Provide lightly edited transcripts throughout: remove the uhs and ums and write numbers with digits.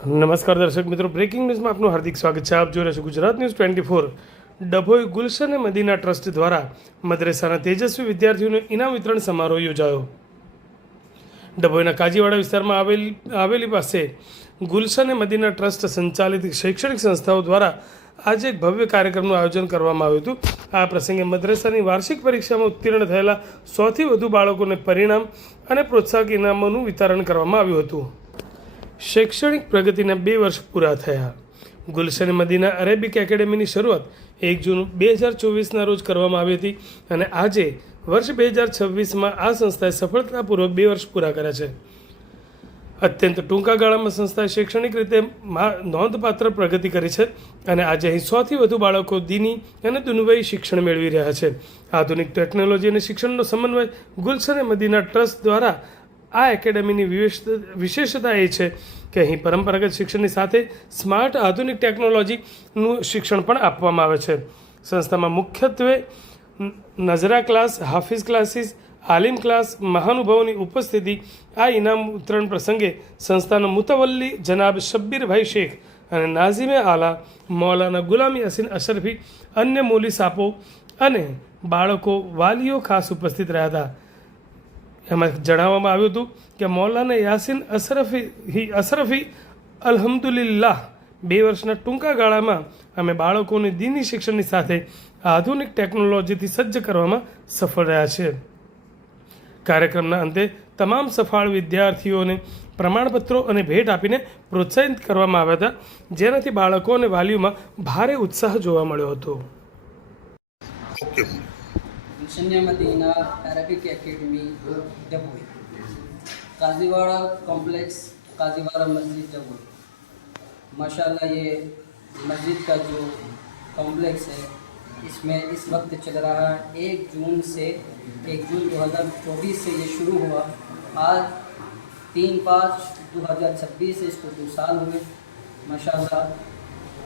નમસ્કાર દર્શક મિત્રો, બ્રેકિંગ ન્યૂઝમાં આપનું હાર્દિક સ્વાગત છે. આપ જોઈ રહ્યા છો Gujarat news 24. Dabhoi Gulshan Medina trust દ્વારા મદ્રેસાના તેજસ્વી વિદ્યાર્થીઓનો ઇનામ વિતરણ સમારોહ યોજાયો. ડભોઈના કાજીવાડા વિસ્તારમાં આવેલી પાસે ગુલશન મદીના ટ્રસ્ટ સંચાલિત શૈક્ષણિક સંસ્થાઓ દ્વારા આજે એક ભવ્ય કાર્યક્રમનું આયોજન કરવામાં આવ્યું હતું. આ પ્રસંગે મદ્રેસાની વાર્ષિક પરીક્ષામાં ઉત્તીર્ણ થયેલા 100થી વધુ બાળકોને પરિણામ અને પ્રોત્સાહક ઇનામોનું વિતરણ કરવામાં આવ્યું હતું. શૈક્ષણિક પ્રગતિના 2 વર્ષ પૂરા થયા. ગુલશન મદીના અરેબિક એકેડેમીની શરૂઆત 1 જૂન 2024ના રોજ કરવામાં આવી હતી અને આજે વર્ષ 2026માં આ સંસ્થાએ સફળતાપૂર્વક 2 વર્ષ પૂરા કર્યા છે. અત્યંત ટૂંકા ગાળામાં સંસ્થાએ શૈક્ષણિક રીતે નોંધપાત્ર પ્રગતિ કરી છે અને આજે અહીં 100થી વધુ બાળકો દીની અને દુનિયાવી શિક્ષણ મેળવી રહ્યા છે. આધુનિક ટેકનોલોજી અને શિક્ષણનો સમન્વય ગુલશન મદીના ટ્રસ્ટ દ્વારા આ એકેડેમીની વિશેષતા એ છે કે અહીં પરંપરાગત શિક્ષણની સાથે સ્માર્ટ આધુનિક ટેકનોલોજીનું શિક્ષણ પણ આપવામાં આવે છે. સંસ્થામાં મુખ્યત્વે નઝરા ક્લાસ, હાફિઝ ક્લાસીસ, આલિમ ક્લાસ, મહાનુભાવોની ઉપસ્થિતિ. આ ઇનામ વિતરણ પ્રસંગે સંસ્થાના મુતવલ્લી જનાબ શબ્બીરભાઈ શેખ અને નાઝીમે આલા મૌલાના ગુલામ યાસીન અશરફી, અન્ય મૌલી સાપો અને બાળકો, વાલીઓ ખાસ ઉપસ્થિત રહ્યા હતા. એમાં જણાવવામાં આવ્યું હતું કે મૌલાના યાસીન અશરફી અલ્હમ્દુલિલ્લાહ 2 વર્ષના ટૂંકા ગાળામાં અમે બાળકોને દીની શિક્ષણની સાથે આધુનિક ટેકનોલોજીથી સજ્જ કરવામાં સફળ રહ્યા છે. કાર્યક્રમના અંતે તમામ સફળ વિદ્યાર્થીઓને પ્રમાણપત્રો અને ભેટ આપીને પ્રોત્સાહિત કરવામાં આવ્યા હતા, જેનાથી બાળકો અને વાલીઓમાં ભારે ઉત્સાહ જોવા મળ્યો હતો. Gulshan Madina Arabic academy Dabhoi, Kajiwada complex, Kajiwada मस्जिद डभोई. माशाल्लाह ये मस्जिद का जो कॉम्प्लेक्स है इसमें इस वक्त चल रहा है 1 जून 2024 से ये शुरू हुआ. आज 3/5/2026 से इसको 2 साल हुए. माशाल्लाह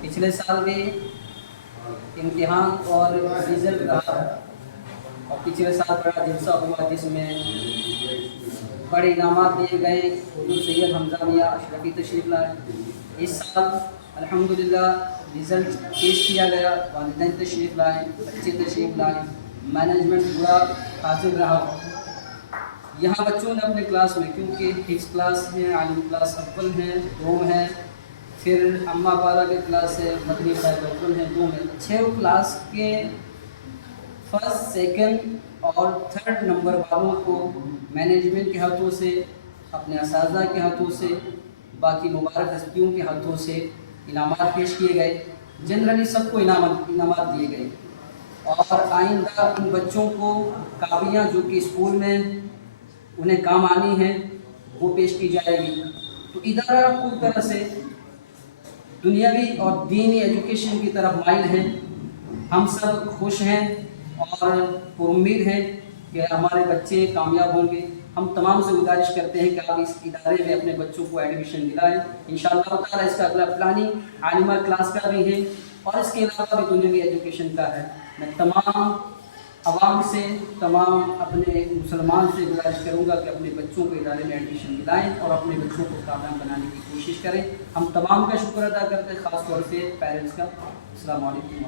पिछले साल भी इम्तिहान और रिज़ल्ट रहा और पिछले साल बड़ा जलसा हुआ जिसमें बड़े इनामात दिए गए. हुजूर सैयद हमजा मियां अशरफी तशरीफ़ लाए. इस साल अल्हम्दुलिल्लाह रिज़ल्ट पेश किया गया. वालिदैन तशरीफ़ लाए, बच्चे तशरीफ़ लाए, मैनेजमेंट पूरा हाजिर रहा. यहाँ बच्चों ने अपने क्लास में, क्योंकि हिफ्ज़ क्लास है, आलिम क्लास अव्वल हैं, 2 हैं, फिर अम्मा पारा के क्लास है, मदनी साहब अव्वल हैं, 2 हैं. 6 क्लास के फर्स्ट, सेकंड और थर्ड नंबर वालों को मैनेजमेंट के हाथों से, अपने असातिज़ा के हाथों से, बाकी मुबारक हस्तियों के हाथों से इनामात पेश किए गए. जनरली सबको इनामात दिए गए और आइंदा इन बच्चों को कापियाँ जो कि स्कूल में उन्हें काम आनी हैं वो पेश की जाएगी. तो इदारा पूरी तरह से दुनियावी और दीनी एजुकेशन की तरफ माइल हैं. हम सब खुश हैं और उम्मीद है कि हमारे बच्चे कामयाब होंगे. हम तमाम से गुजारिश करते हैं कि आप इस इदारे में अपने बच्चों को एडमिशन दिलाएं. इंशाअल्लाह ताला इसका अगला प्लानिंग आलिमा क्लास का भी है और इसके अलावा भी दुनियावी एजुकेशन का है. मैं तमाम आवाम से, तमाम अपने मुसलमान से गुजारिश करूँगा कि अपने बच्चों को इदारे में एडमिशन दिलाएं और अपने बच्चों को कामयाब बनाने की कोशिश करें. हम तमाम का शुक्र अदा करते हैं, ख़ास तौर से पेरेंट्स का. अस्सलाम वालेकुम.